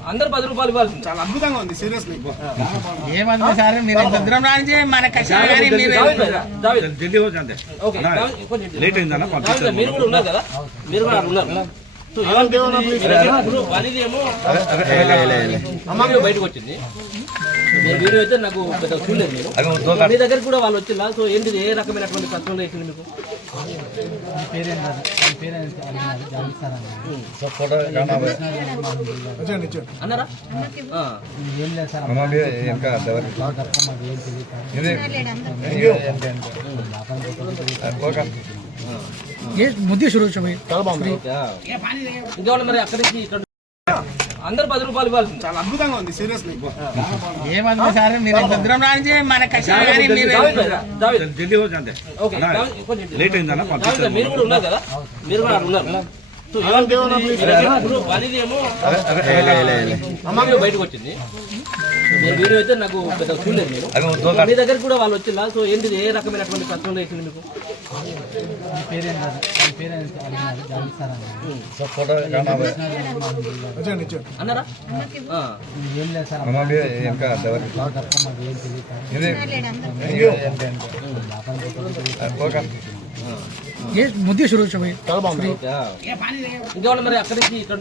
అందరు 10 రూపాయలు ఇవ్వాల్సింది. చాలా అద్భుతంగా ఉంది సీరియస్లీ. ఏమంటే సార్ మీరు ఇంత దూరం రానించి మన కష్టాలు కానీ మీరు జల్దీ हो जाते ఓకే లేట్ అయిందన్న మీరు కూడా ఉన్నారు కదా, మీరు కూడా ఉన్నారు. సో ఇప్పుడు వాళ్ళది ఏమో బయటకు వచ్చింది. నేను వీడియో అయితే నాకు పెద్ద చూడలేదు. నేను మీ దగ్గర కూడా వాళ్ళు వచ్చిందా? సో ఏంటిది, ఏ రకమైనటువంటి ప్రశ్నలు వేసింది మీకు? అన్నారా? ముద్దు షురూ ఇంకేమన్నా మరి అక్కడి నుంచి ఇక్కడ అందరు 10 రూపాయలు ఇవ్వాల్సింది. చాలా అద్భుతంగా ఉంది సీరియస్లీ. ఏమంటే సార్ మీరు ఇంత దూరం రానించి మన కష్టాలు కానీ మీరు జల్దీ हो जाते ఓకే లేట్ అయిందన్న మీరు కూడా ఉన్నారు కదా, మీరు కూడా ఉన్నారు. సో ఇప్పుడు వాళ్ళది ఏమో బయటకు వచ్చింది. నేను వీడియో అయితే నాకు పెద్ద చూడలేదు. నేను మీ దగ్గర కూడా వాళ్ళు వచ్చిందా? సో ఏంటిది, ఏ రకమైనటువంటి ప్రశ్నలు వేసింది మీకు? అన్నారా? ముద్దు షురూ ఇంకేమన్నా మరి అక్కడి నుంచి ఇక్కడ